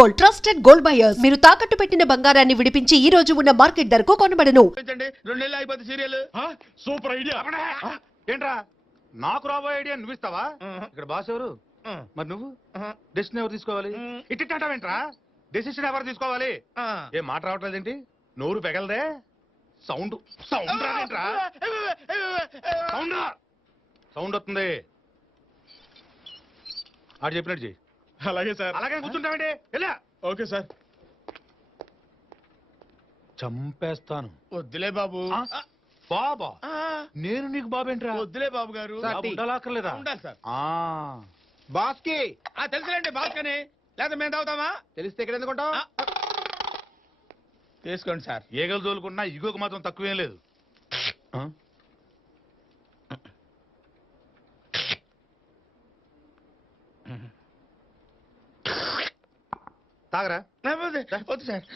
Gold, trusted gold buyers. మీరు తాకట్టు పెట్టిన బంగారాన్ని విడిపించి ఈ రోజు ఉన్న మార్కెట్ ధరకు కొనబడను. 2 నెలలు అయిపోతే సీరియల్. Super idea. ఏంట్రా నాకు రాబోయే ఐడియా నువ్వు ఇస్తావా? ఇక్కడ బాస్ ఎవరు? మరి నువ్వు డెసిషన్ ఎవరు తీసుకోవాలి? ఇట్టింటావేంట్రా? డెసిషన్ ఎవరు తీసుకోవాలి? ఏం మాట రావట్లేదేంటి? నోరు పెగలదే. సౌండ్ సౌండ్ రాదేంట్రా? సౌండ్ సౌండ్ వస్తుంది. ఆడు చెప్పినట్టు చెయ్యి. అలాగే సార్. అలాగే కూర్చుంటావేంటి? వెళ్ళా. Okay sir. చంపేస్తాను. వద్దులే బాబు. బాబా నేను నీకు బాబేంట్రా? వద్దులే బాబు గారు. ఉండాలక్కర్లేదా? ఉండాలి సార్. బాస్ కి తెలుసులేండి బాస్ కని. లేదా మేము తాగుతామా? తెలిస్తే ఇక్కడ ఎందుకుంటావు? తీసుకోండి సార్. ఏగలు తోలుకున్నా ఇగోకు మాత్రం తక్కువేం లేదు. తాగరా? వద్దు సార్.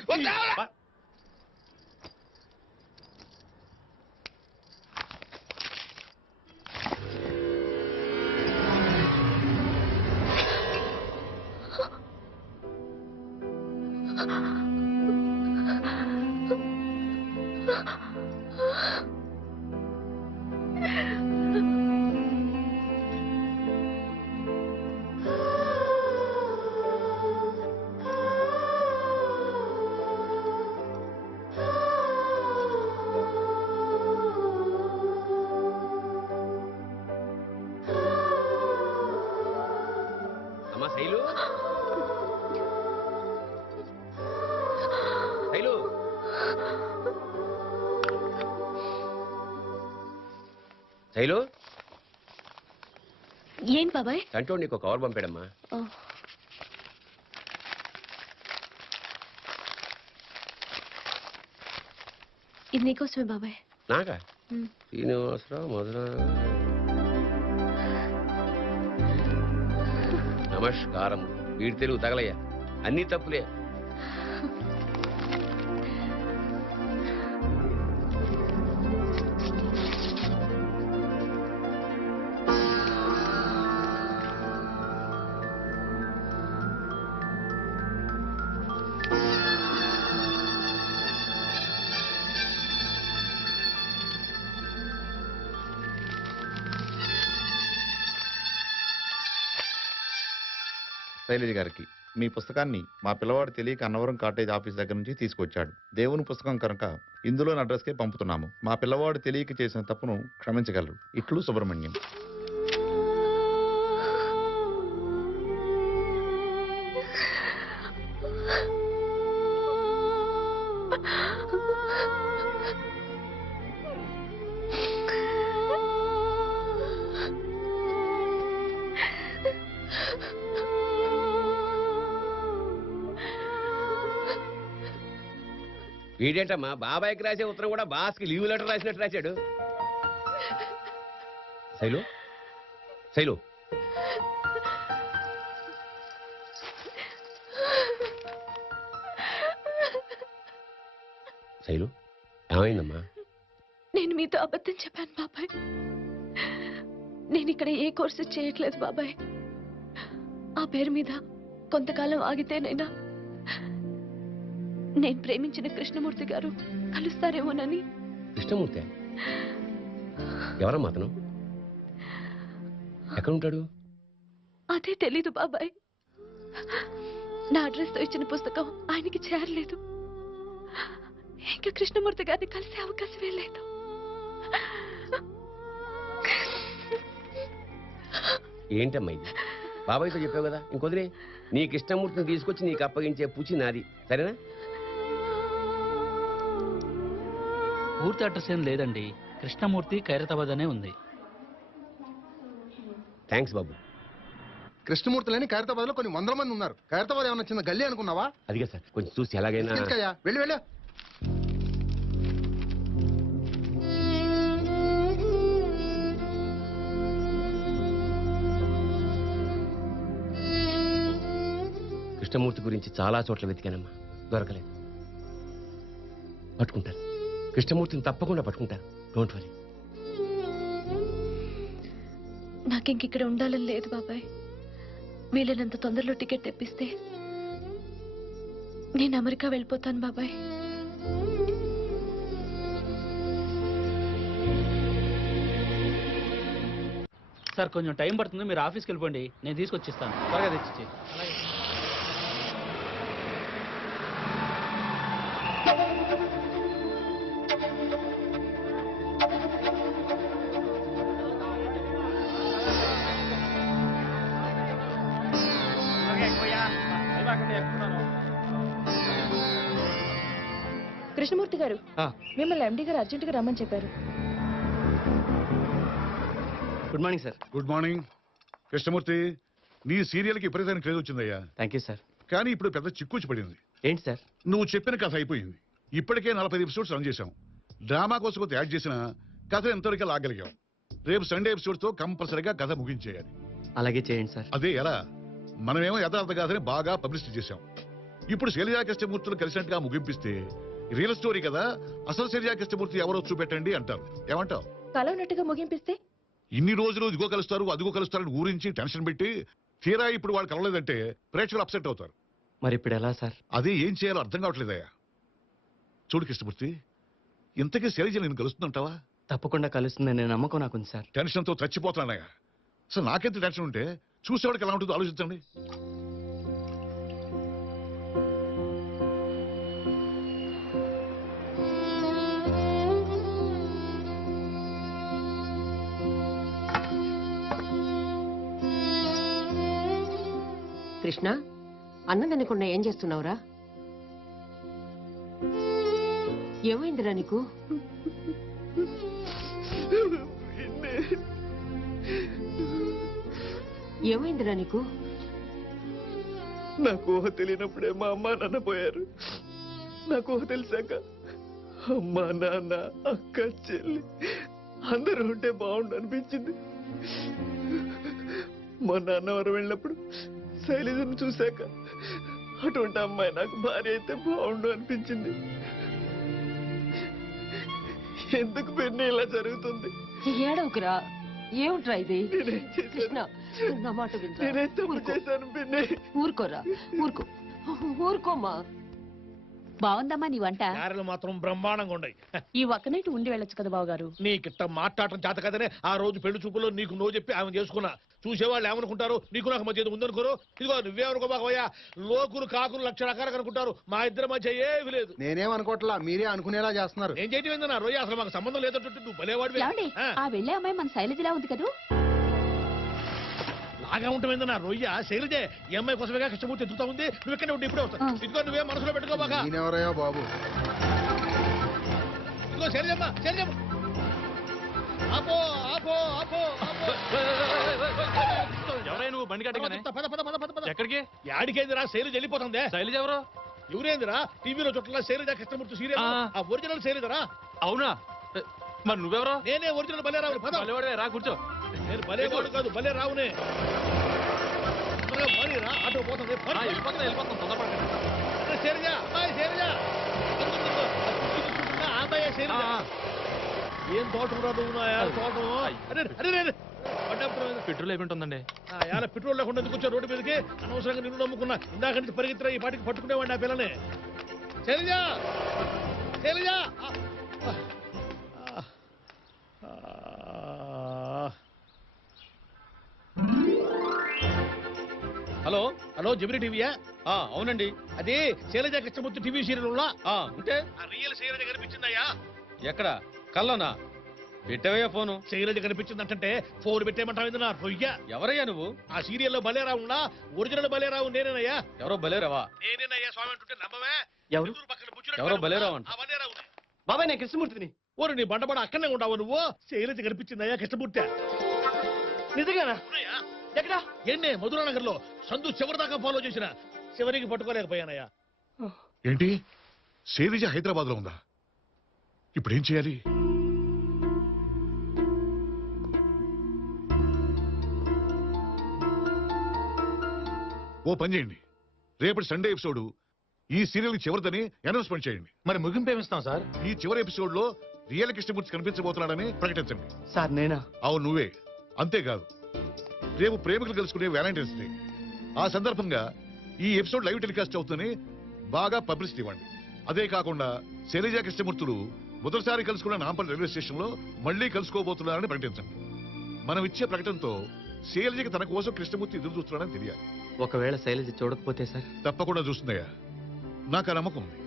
శైలు, శైలు, శైలు. ఏంటి బాబాయ్? కంటోడు నీకు కవర్ పంపాడమ్మా. ఇది నీకోసమే బాబాయ్. నాకా? శ్రీనివాసరావు మధుర. నమస్కారం. వీడి తెలుగు తగలయ్యా, అన్నీ తప్పులే. శైలజ గారికి మీ పుస్తకాన్ని మా పిల్లవాడు తెలియక అన్నవరం కాటేజ్ ఆఫీస్ దగ్గర నుంచి తీసుకొచ్చాడు. దేవుని పుస్తకం కనుక ఇందులోని అడ్రస్కే పంపుతున్నాము. మా పిల్లవాడు తెలియక చేసిన తప్పును క్షమించగలరు. ఇట్లు సుబ్రహ్మణ్యం. వీడేంటమ్మా బాబాయ్కి రాసే ఉత్తరం కూడా బాస్కి లీవ్ లెటర్ రాసినట్టు రాశాడు. శైలు, శైలు, శైలు, ఏమైందమ్మా? నేను మీతో అబద్ధం చెప్పాను బాబాయ్. నేను ఇక్కడ ఏ కోర్సు చేయట్లేదు బాబాయ్. ఆ పేరు మీద కొంతకాలం ఆగితేనైనా నేను ప్రేమించిన కృష్ణమూర్తి గారు కలుస్తారేమోనని. కృష్ణమూర్తి ఎవరమ్మా అతను? ఎక్కడుంటాడు? అదే తెలీదు బాబాయ్. నా అడ్రస్తో ఇచ్చిన పుస్తకం ఆయనకి చేరలేదు. ఇంకా కృష్ణమూర్తి గారిని కలిసే అవకాశమే లేదు. ఏంటమ్మా ఇది? బాబాయ్తో చెప్పావు కదా, ఇంకొదిలే. నీ కృష్ణమూర్తిని తీసుకొచ్చి నీకు అప్పగించే పూచి నాది, సరేనా? పూర్తి అడ్రస్ ఏం లేదండి. కృష్ణమూర్తి ఖైరతాబాద్ అనే ఉంది. థ్యాంక్స్ బాబు. కృష్ణమూర్తులని ఖైరతాబాద్ లో కొన్ని వందల మంది ఉన్నారు. ఖైరతాబాద్ ఏమన్నా చిన్న గల్లీ అనుకున్నావా? అదిగా సార్, కొంచెం చూసి ఎలాగైనా. వెళ్ళి వెళ్ళు. కృష్ణమూర్తి గురించి చాలా చోట్ల వెతికానమ్మా, దొరకలేదు. పట్టుకుంటాను, కృష్ణమూర్తిని తప్పకుండా పట్టుకుంటాను. Don't worry. నాకింకిక్కడ ఉండాలని లేదు బాబాయ్. వీలైనంత తొందరలో టికెట్ తెప్పిస్తే నేను అమెరికా వెళ్ళిపోతాను బాబాయ్. సార్ కొంచెం టైం పడుతుంది, మీరు ఆఫీస్కి వెళ్ళిపోండి, నేను తీసుకొచ్చిస్తాను. త్వరగా తెచ్చిచ్చి. కృష్ణమూర్తి గారు, మిమ్మల్ని ఎండి గారు అర్జెంటుగా రమ్మని చెప్పారు. Good morning sir. Good morning Krishnamurthy. నీ సీరియల్కి విపరీతమైన క్రేజ్ వచ్చిందయ్యా. Thank you sir. కానీ ఇప్పుడు పెద్ద చిక్కుచ్చి పడింది. ఏంటి సార్? నువ్వు చెప్పిన కథ అయిపోయింది. ఇప్పటికే 45 ఎపిసోడ్స్ రన్ చేశాం. డ్రామా కోసం కొంత యాడ్ చేసిన కథ ఎంతవరకు లాగలిగాం. రేపు సండే ఎపిసోడ్తో కంపల్సరీగా కథ ముగించేయాలి. అలాగే చేయండి సార్. అదే ఎలా? మనమేమో యథార్థ కథని బాగా పబ్లిసిటీ చేశాం. ఇప్పుడు శైలజా కృష్ణమూర్తులు కలిసినట్టుగా ముగింపిస్తే రియల్ స్టోరీ కదా, అసలు శైలజా కృష్ణమూర్తి ఎవరో చూపెట్టండి అంటారు. ఏమంటావు? కలవనట్టుగా ముగింపిస్తే? ఇన్ని రోజులు ఇదిగో కలుస్తారు అదిగో కలుస్తారని ఊరించి టెన్షన్ పెట్టి తీరా ఇప్పుడు వాళ్ళు కలవలేదంటే ప్రేక్షకులు అప్సెట్ అవుతారు. మరి ఇప్పుడు ఎలా సార్? అదే ఏం చేయాలో అర్థం కావట్లేదయ్యా. చూడు కృష్ణమూర్తి, ఇంతకీ శైలజ నేను కలుస్తుందంటావా? తప్పకుండా కలుస్తుందనే నమ్మకం నాకుంది సార్. టెన్షన్తో చచ్చిపోతున్నానయ్యా. అసలు నాకెంత టెన్షన్ ఉంటే చూసేవాడికి ఎలా ఉంటుందో ఆలోచించండి. కృష్ణ, అన్నం తినకుండా ఏం చేస్తున్నావురా? ఏమైందిరా నీకు? ఏమైందిరా నీకు? నాకు ఊహ తెలియనప్పుడే మా అమ్మ నాన్న పోయారు. నాకు ఊహ తెలిసాక అమ్మ నాన్న అక్క చెల్లి అందరూ ఉంటే బాగుండు అనిపించింది. మా నాన్నవారు వెళ్ళినప్పుడు శైలజను చూశాక అటువంటి అమ్మాయి నాకు భార్య అయితే బాగుండు అనిపించింది. ఎందుకు పెన్ను ఇలా జరుగుతుంది? ఏడవకురా. ఏమిట్రా ఇది? నేనేం చేశాను? కృష్ణ, నా మాట వినరా. నేనేం తప్పు చేశాను పిన్ని? ఊరుకోరా, ఊరుకో, ఊరుకోమ్మా. బాగుందమ్మా నీ వంట. గారెలు మాత్రం బ్రహ్మాండంగా ఉన్నాయి. ఈ ఒక్క నైట్ ఉండి వెళ్ళొచ్చు కదా బావగారు. నీకిట్ట మాట్లాడటం చేత కదనే ఆ రోజు పెళ్లి చూపులో నీకు నో చెప్పి ఆమె చేసుకున్నా. చూసేవాళ్ళు ఏమనుకుంటారు, నీకు నాకు మధ్య ఉందనుకోరు. ఇదిగో నువ్వేమనుకో బాగోయ్యా, లోకులు కాకులు లక్ష రకాలు అనుకుంటారు. మా ఇద్దరి మధ్య ఏమీ లేదు. నేనేమనుకోవట్లా, మీరే అనుకునేలా చేస్తున్నారు. ఏం చేయటం ఏందన్నా రోజు, అసలు మాకు సంబంధం లేదంటుంటే నువ్వు భలేవాడివి. ఆ వెళ్ళే అమ్మాయి మన శైలజలా ఉంది కదా. లాగా ఉంటుందన్నా రొయ్య శైలజే ఈ అమ్మాయి కోసమేగా కృష్ణమూర్తి ఎదుగుతా ఉంది. నువ్వు ఎక్కడ ఉంటే ఇప్పుడే వస్తావు. ఇదిగో నువ్వే మనసులో పెట్టుకోబాగా. నేనెవరయ్యా బాబు? ఇదిగో శైలజమ్మ, శైలజమ్మ ఆపో ఆపో ఆపో ఆపో. ఎవరైనా నువ్వు బండి పద పద పద పద పద. ఎక్కడికి? యాడికేందిరా శైలజ వెళ్ళిపోతుంది. శైలజ ఎవరు? ఎవరేందిరా టీవీలో చుట్టలా శైలజ కృష్ణమూర్తి సీరియల్, ఆ ఒరిజినల్ శైలజరా. అవునా? మరి నువ్వెవరు? నేనే ఒరిజినల్ భలే రావు. పద. రా కూర్చో. నేను భలేవాడు కాదు, భలే రావునే. రా, ఆటో పోతుంది. వెళ్ళిపోతాం తొందరపడకండి. శైలజ, అమ్మాయి శైలజ. ఆ అమ్మాయి శైలజ. ఏం తోటం రాదు తోటం. పెట్రోల్ అయిపోతుందండి. పెట్రోల్ లేకుండా ఎందుకు వచ్చా రోడ్డు మీదకి? అనవసరంగా నిన్ను నమ్ముకున్నా. ఇందాక నుంచి పరిగెత్తిరా, ఈ పాటికి పట్టుకునేవాడిని ఆ పిల్లని. శైలజ, శైలజ. హలో హలో, జమిని టీవీయా? అవునండి. అదే శైలజ కృష్ణమూర్తి టీవీ సీరియల్ ఉంటే రియల్ శైలజ కనిపించిందయ్యా. ఎక్కడ? కల్లోనా? పెట్టవయ్యా ఫోను. శైలజ కనిపించిందంటే ఫోన్ పెట్టేయమంటావు నా రొయ్య. ఎవరయ్యా నువ్వు? ఆ సీరియల్లో బలేరావులా, ఒరిజినల్ బలేరావు నేనేనయ్యా. ఎవరో బలేరావా? నేనేనయ్యా స్వామి అంటుంటే నమ్మవే. ఎవరు? పక్కన బుచ్చుడు ఎవరో బలేరావు అంట. ఆ బలేరావునే. బాబాయ్ నేను కృష్ణమూర్తిని. ఓరు నీ బండబడ అక్కడనే ఉంటావు నువ్వు. శైలజ కనిపించిందయ్యా కృష్ణమూర్తి. నిజంగానా? ఎక్కడ? ఎన్నే మధురానగర్ లో సందు చివరి దాకా ఫాలో చేసిన, చివరికి పట్టుకోలేకపోయానయ్యా. ఏంటి? శైలజ హైదరాబాద్ లో ఉందా? ఇప్పుడు ఏం చేయాలి? ఓ పని చేయండి, రేపటి సండే ఎపిసోడ్ ఈ సీరియల్ చివరిదని అనౌన్స్మెంట్ చేయండి. మరి ముగింపు ఏమిస్తాం సార్? ఈ చివరి ఎపిసోడ్ లో రియల్ కృష్ణమూర్తి కనిపించబోతున్నాడని ప్రకటించండి. సార్ నేనా? అవును నువ్వే. అంతేకాదు, రేపు ప్రేమికులు కలుసుకునే వ్యాలంటైన్స్ డే. ఆ సందర్భంగా ఈ ఎపిసోడ్ లైవ్ టెలికాస్ట్ అవుతుందని బాగా పబ్లిసిటీ ఇవ్వండి. అదే కాకుండా శైలజ కృష్ణమూర్తులు మొదటిసారి కలుసుకున్న నాంపల్లి రైల్వే స్టేషన్ లో మళ్ళీ కలుసుకోబోతున్నారని ప్రకటించండి. మనం ఇచ్చే ప్రకటనతో శైలజకి తన కోసం కృష్ణమూర్తి ఎదురు చూస్తున్నాడని తెలియాలి. ఒకవేళ శైలజ చూడకపోతే సార్? తప్పకుండా చూస్తుందయ్యా, నాకు ఆ నమ్మకం ఉంది.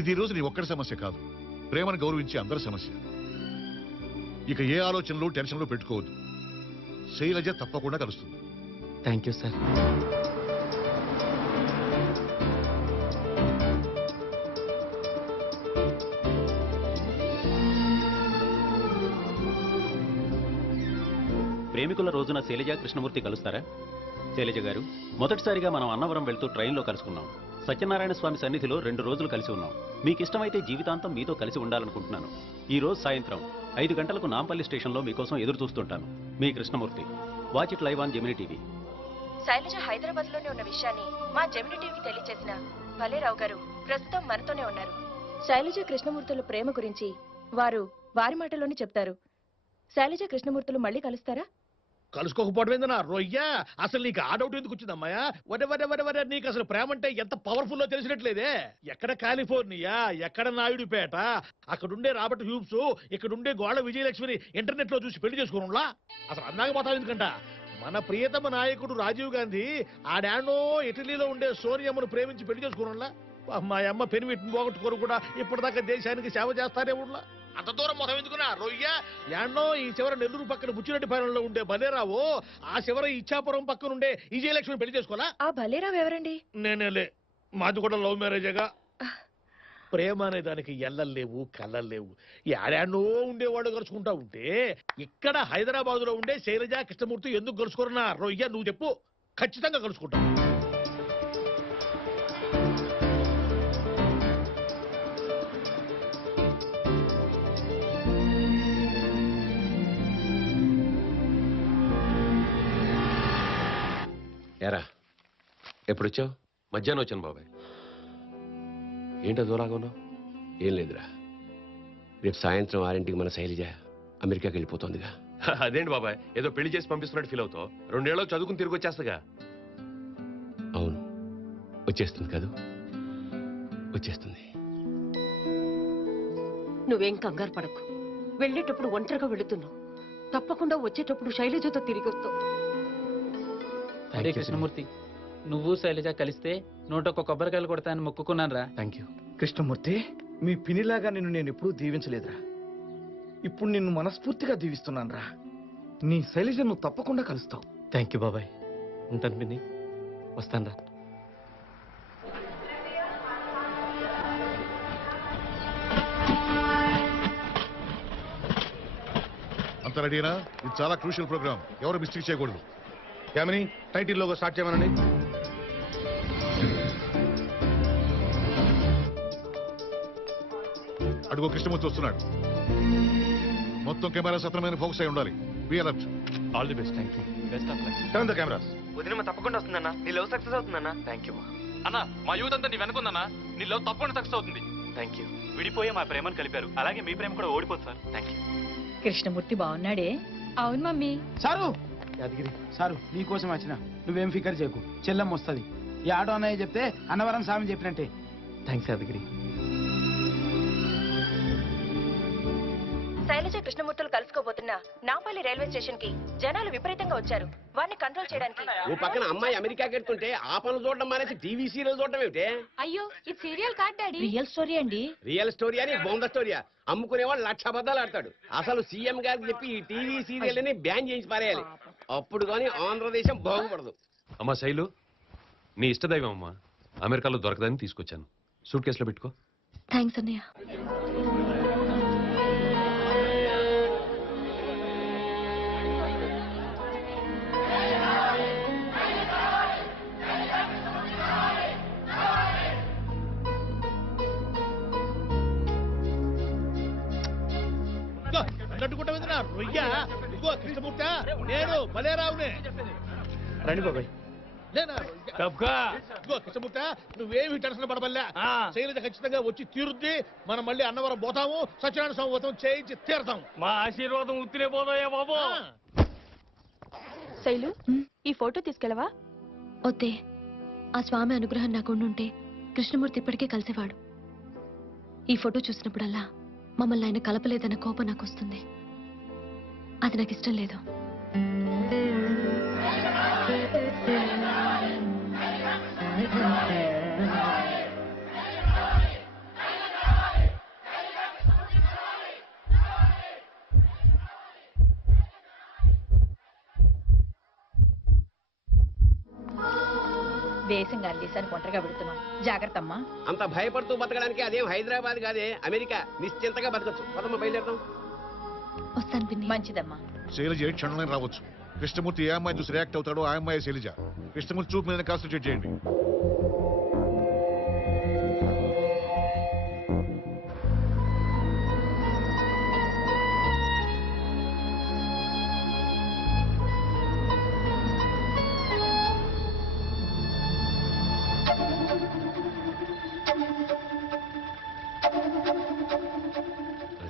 ఇది ఈ రోజు నీ ఒక్కడి సమస్య కాదు, ప్రేమను గౌరవించే అందరి సమస్య. ఇక ఏ ఆలోచనలు టెన్షన్లు పెట్టుకోవద్దు. శైలజ తప్పకుండా కలుస్తుంది. Thank you sir. ప్రేమికుల రోజున శైలజ కృష్ణమూర్తి కలుస్తారా? శైలజ గారు, మొదటిసారిగా మనం అన్నవరం వెళ్తూ ట్రైన్లో కలుసుకున్నాం. సత్యనారాయణ స్వామి సన్నిధిలో 2 రోజులు కలిసి ఉన్నాం. మీకు ఇష్టమైతే జీవితాంతం మీతో కలిసి ఉండాలనుకుంటున్నాను. ఈ రోజు సాయంత్రం 5 గంటలకు నాంపల్లి స్టేషన్లో మీకోసం ఎదురు చూస్తుంటాను. మీ Krishnamurthy. Watch it live on Gemini TV. Shailaja Hyderabad లోనే ఉన్న విషయాన్ని మా జెమినీ టీవీకి తెలియజేసిన భలేరావు గారు ప్రస్తుతం మనతోనే ఉన్నారు. శైలజ కృష్ణమూర్తుల ప్రేమ గురించి వారు వారి మాటలోనే చెప్తారు. శైలజ కృష్ణమూర్తులు మళ్ళీ కలుస్తారా? కలుసుకోకపోవడం నా రొయ్య. అసలు నీకు ఆ డౌట్ ఎందుకు వచ్చిందమ్మాయా? వరే నీకు అసలు ప్రేమ అంటే ఎంత పవర్ఫుల్ లో తెలిసినట్లేదే. ఎక్కడ కాలిఫోర్నియా, ఎక్కడ నాయుడుపేట, అక్కడుండే రాబర్ట్ హ్యూబ్స్, ఇక్కడుండే గోళ విజయలక్ష్మిని ఇంటర్నెట్ లో చూసి పెళ్లి చేసుకోనులా? అసలు అందాక పోతావు ఎందుకంట? మన ప్రియతమ నాయకుడు రాజీవ్ గాంధీ ఆడానో ఇటలీలో ఉండే సోనియమ్మను ప్రేమించి పెళ్లి చేసుకోనులా? మా అమ్మ పెనివిటిని పోగొట్టుకోరు కూడా ఇప్పటిదాకా దేశానికి సేవ చేస్తారే ఉన్నా. అంత దూరం మొహం ఎందుకున్నా రొయ్య? యాన్నో ఈ చివర నెల్లూరు పక్కన బుచ్చిరెడ్డిపాలెంలో ఉండే భలేరావు, ఆ చివర ఇచ్చాపురం పక్కన ఉండే విజయలక్ష్మి పెళ్లి చేసుకోవాలా? ఆ భలేరావు ఎవరండి? నేనేలే, మాది కూడా లవ్ మ్యారేజేగా. ప్రేమ అనే దానికి ఎల్లలేవు, కళ్ళలేవు. ఏడాడో ఉండేవాడు కలుసుకుంటా ఉంటే ఇక్కడ హైదరాబాద్ లో ఉండే శైలజ కృష్ణమూర్తి ఎందుకు కలుసుకోరన్నా రొయ్య? నువ్వు చెప్పు. ఖచ్చితంగా కలుసుకుంటా. ఎరా ఎప్పుడు వచ్చావు? మధ్యాహ్నం వచ్చాను బాబాయ్. ఏంటో దూరంగా ఉన్నావు? ఏం లేదురా, రేపు సాయంత్రం 6ంటికి మన శైలజ అమెరికాకి వెళ్ళిపోతుందిగా. అదేంటి బాబాయ్, ఏదో పెళ్లి చేసి పంపిస్తున్నట్టు ఫీల్ అవుతావు? 2 ఏళ్ళు చదువుకుని తిరిగి వచ్చేస్తాగా. అవును, వచ్చేస్తుంది కాదు, వచ్చేస్తుంది. నువ్వేం కంగారు పడకు. వెళ్ళేటప్పుడు ఒంటరిగా వెళుతున్నావు. తప్పకుండా వచ్చేటప్పుడు శైలజతో తిరిగి వస్తావు. అరే కృష్ణమూర్తి, నువ్వు శైలజ కలిస్తే 101 కొబ్బరికాయలు కొడతానని మొక్కుకున్నాను రా. Thank you. కృష్ణమూర్తి, మీ పినిలాగా నిన్ను నేను ఎప్పుడూ దీవించలేదురా. ఇప్పుడు నిన్ను మనస్ఫూర్తిగా దీవిస్తున్నాను రా. నీ శైలజ నువ్వు తప్పకుండా కలుస్తావు. థ్యాంక్ యూ బాబాయ్. ఉంటాను పిన్ని, వస్తాను రా. అంత రెడీనా? ఇది చాలా క్రూషియల్ ప్రోగ్రామ్, ఎవరు మిస్టేక్ చేయకూడదు. యామిని, టైటిల్ లోగో స్టార్ట్ చేయమనండి. అడుగు కృష్ణమూర్తి వస్తున్నాడు. మొత్తం కెమెరా సత్రమైన ఫోకస్ అయి ఉండాలి. Be alert. All the best. Thank you. Best of luck. Turn the cameras. వదినమ్మ తప్పకుండా వస్తుందన్నా. నీ లవ్ సక్సెస్ అవుతుందన్నా. Thank you. అన్న, మా యూత్ అంతా నీ వెనుకుందన్నా. నీ లవ్ తప్పకుండా సక్సెస్ అవుతుంది. Thank you. విడిపోయే మా ప్రేమను కలిపారు, అలాగే మీ ప్రేమ కూడా ఓడిపోతుంది సార్. Thank you. కృష్ణమూర్తి బాగున్నాడే? అవును మమ్మీ. సారు యాదగిరి, సారు నీకోసం వచ్చిన. నువ్వేం ఫికర్ చేయకు, చెల్లెమ్మ వస్తుంది. ఈ ఆటో అన్నయ్య చెప్తే అన్నవరం స్వామి చెప్పినట్టే. థ్యాంక్స్ యాదగిరి. శైలజ కృష్ణమూర్తులు కలుసుకోబోతున్న నాంపల్లి రైల్వే స్టేషన్ కి జనాలు విపరీతంగా వచ్చారు. వారిని కంట్రోల్ చేయడానికి ఓ పక్కన అమ్మాయి అమెరికాకి వెళ్తుంటే ఆ పనులు చూడడం మానేసి టీవీ సీరియల్ చూడడం ఏమిటే? అయ్యో, ఇది సీరియల్ కాదు డాడీ, రియల్ స్టోరీ అండి. రియల్ స్టోరీ అని బొంద స్టోరీయా? అమ్ముకునేవాడు 1,00,000 అబద్ధాలు ఆడతాడు. అసలు సీఎం గారికి చెప్పి ఈ టీవీ సీరియల్ అని బ్యాన్ చేయించి పారేయాలి. అప్పుడు కానీ ఆంధ్రదేశం బాగుపడదు. అమ్మా శైలు, నీ ఇష్టదైవం అమ్మా. అమెరికాలో దొరకదని తీసుకొచ్చాను. సూట్ కేసులో పెట్టుకో. థ్యాంక్స్ అన్నయ్య. అడ్డుకుంటా రొయ్య. ఇదిగో కృష్ణమూర్తి, నేను భలేరావునే. రండి బాబాయ్. ఇదిగో కృష్ణమూర్తి, నువ్వేమి టెన్షన్ పడబల్లా. శైలజ ఖచ్చితంగా వచ్చి తీరుద్ది. మనం మళ్ళీ అన్నవరం పోతాము, సత్యనారాయణ స్వామి వ్రతం చేయించి తీరతాం. మా ఆశీర్వాదం ఉత్తినే పోదాయా బాబు. శైలు, ఈ ఫోటో తీసుకెళ్ళవా? వద్దే, ఆ స్వామి అనుగ్రహం నాకు ఉండుంటే కృష్ణమూర్తి ఇప్పటికే కలిసేవాడు. ఈ ఫోటో చూసినప్పుడల్లా మమ్మల్ని ఆయన కలపలేదన్న కోపం నాకు వస్తుంది. అది నాకు ఇష్టం లేదు. దేశం గారి దేశానికి ఒంటరిగా పెడుతున్నాం. జాగ్రత్త అమ్మా. అంత భయపడుతూ బతకడానికి అదేం హైదరాబాద్ కాదే, అమెరికా. నిశ్చింతగా బతకచ్చు. పదమ్మ బయలుదేరదాం. వస్తాను పిన్ని. మంచిదమ్మా. శైలజ ఏ క్షణంలో రావచ్చు. కృష్ణమూర్తి ఏ అమ్మాయి చూసి రియాక్ట్ అవుతాడో ఆ అమ్మాయి శైలజ. కృష్ణమూర్తి చూపు మీద కాన్సన్ట్రేట్ చేయండి.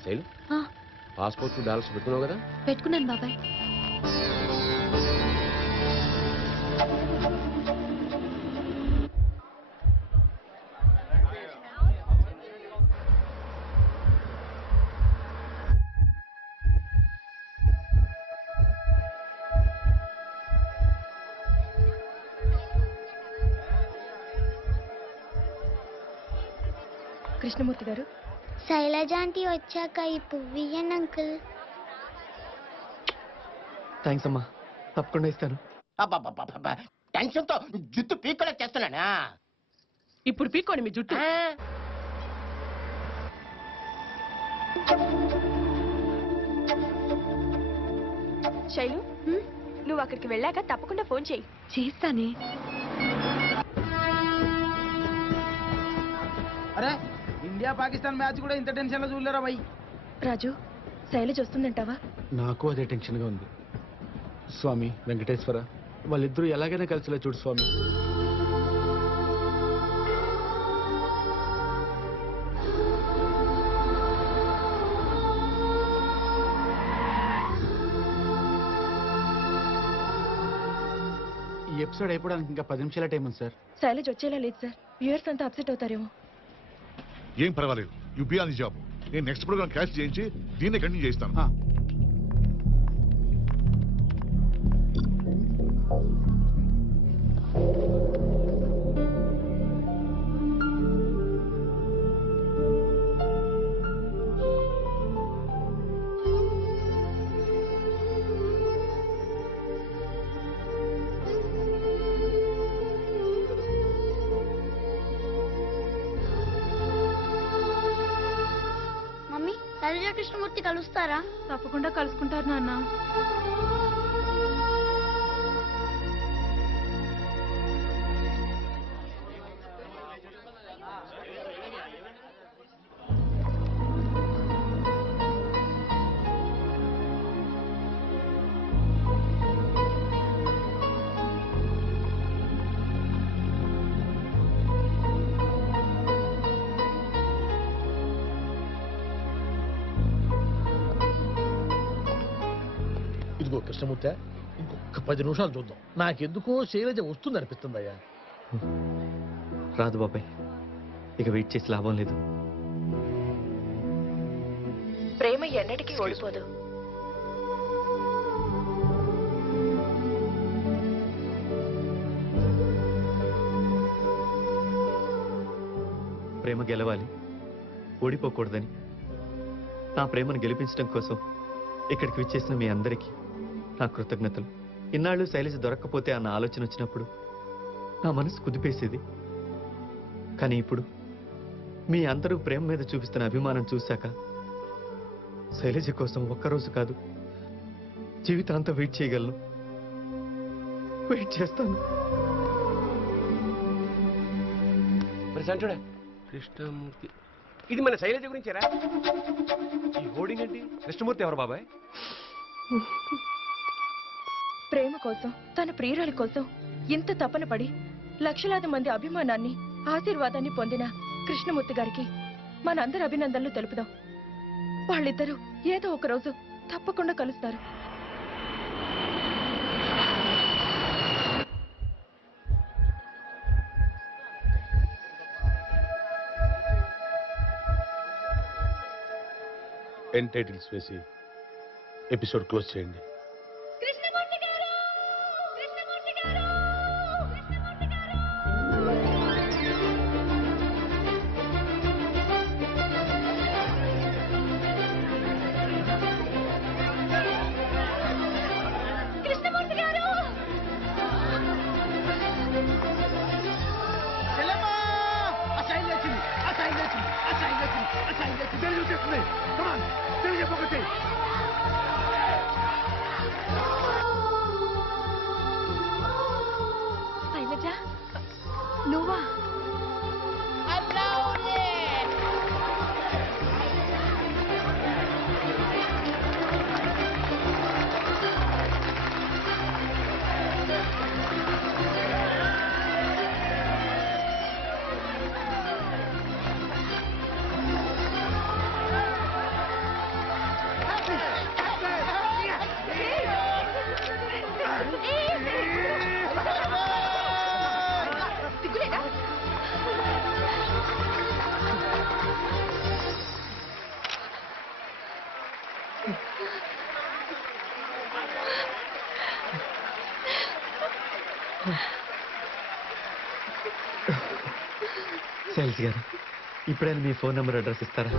శైలు, పాస్పోర్ట్ డాలర్స్ పెట్టుకున్నావు కదా? పెట్టుకున్నాను బాబాయ్. కృష్ణమూర్తి గారు, శైలజ ఆంటీ వచ్చాక ఈ పువ్వు ఇయ్యండి అంకుల్. థ్యాంక్స్ అమ్మా, తప్పకుండా ఇస్తాను. టెన్షన్ తో జుట్టు పీకోలా చేస్తున్నానా? ఇప్పుడు పీక్కోండి మీ జుట్టు. శైలు, నువ్వు అక్కడికి వెళ్ళాక తప్పకుండా ఫోన్ చేయి. చేస్తానే. అరే, ఇండియా పాకిస్తాన్ మ్యాచ్ కూడా ఇంత టెన్షన్ లో చూడలేరా భయ్? రాజు, శైలజ వస్తుందంటావా? నాకు అదే టెన్షన్ గా ఉంది. స్వామి వెంకటేశ్వర, వాళ్ళిద్దరూ ఎలాగైనా కలిసిలా చూడు స్వామి. ఈ ఎపిసోడ్ అయిపోవడానికి ఇంకా 10 నిమిషాల టైం ఉంది సార్. శైలజ వచ్చేలా లేదు సార్. వ్యూయర్స్ అంతా అప్సెట్ అవుతారేమో. ఏం పర్వాలేదు, you be on the job. నేను నెక్స్ట్ ప్రోగ్రామ్ క్యాష్ చేయించి దీన్ని కంటిన్యూ చేస్తాను. మమ్మీ, శైలజ కృష్ణమూర్తి కలుస్తారా? తప్పకుండా కలుసుకుంటారు నాన్న. ఇదిగో కృష్ణమూర్తి, ఇంకొక 10 నిమిషాలు చూద్దాం. నాకెందుకో శైలజ వస్తుంది అనిపిస్తుందయ్యా. రాదు బాబాయ్, ఇక వెయిట్ చేసి లాభం లేదు. ప్రేమ ఎన్నటికీ ఓడిపోదు. ప్రేమ గెలవాలి, ఓడిపోకూడదని నా ప్రేమను గెలిపించడం కోసం ఇక్కడికి విచ్చేసిన మీ అందరికీ నా కృతజ్ఞతలు. ఇన్నాళ్ళు శైలజ దొరక్కపోతే అన్న ఆలోచన వచ్చినప్పుడు నా మనసు కుదిపేసేది. కానీ ఇప్పుడు మీ అందరూ ప్రేమ మీద చూపిస్తున్న అభిమానం చూశాక శైలజ కోసం ఒక్కరోజు కాదు, జీవితాంతం వెయిట్ చేయగలను. వెయిట్ చేస్తాను. ప్రశాంతుడా, కృష్ణమూర్తి, ఇది మన శైలజ గురించేరా? ఈ హోర్డింగ్ ఏంటి? కృష్ణమూర్తి ఎవరు బాబాయ్? ప్రేమ కోసం, తన ప్రియురాలి కోసం ఇంత తపన పడి లక్షలాది మంది అభిమానాన్ని, ఆశీర్వాదాన్ని పొందిన కృష్ణమూర్తి గారికి మనందరి అభినందనలు తెలుపుదాం. వాళ్ళిద్దరూ ఏదో ఒక రోజు తప్పకుండా కలుస్తారు. ఎండ్ టైటిల్స్ వేసి ఎపిసోడ్ క్లోజ్ చేయండి. శైలజ నువ్వా? సిగ్గులేదా? శైలజ గారు ఇప్పుడైనా మీ ఫోన్ నెంబర్ అడ్రస్ ఇస్తారా?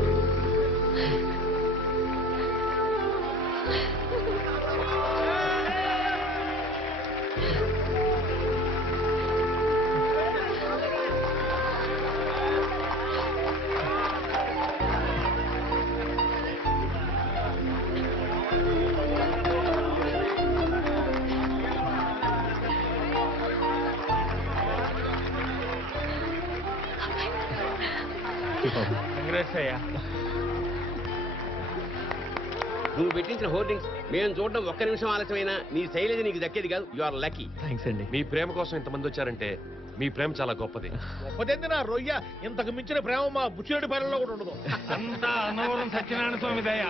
నువ్వు పెట్టించిన హోర్డింగ్స్ మేము చూడడం ఒక్క నిమిషం ఆలస్యమైనా నీ శైలజ నీకు దక్కేది కాదు. You are lucky. థ్యాంక్స్ అండి. మీ ప్రేమ కోసం ఇంతమంది వచ్చారంటే మీ ప్రేమ చాలా గొప్పది. గొప్పదేంది నా రొయ్య, ఇంతకు మించిన ప్రేమ మా బుచ్చిరెడ్డి పాలనలో కూడా ఉండదు. అంతా అన్నవరం సత్యనారాయణ స్వామి దయ.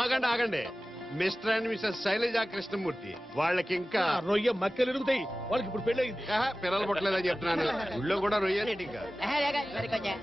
ఆగండి ఆగండి. Mister and missus Shailaja Krishnamurthy వాళ్ళకి ఇంకా రొయ్య మక్కలు ఎరుగుతాయి. వాళ్ళకి ఇప్పుడు పెళ్ళయింది. పిల్లలు పుట్టలేదని చెప్తున్నాను. ఊళ్ళో కూడా రొయ్య సరికొచ్చా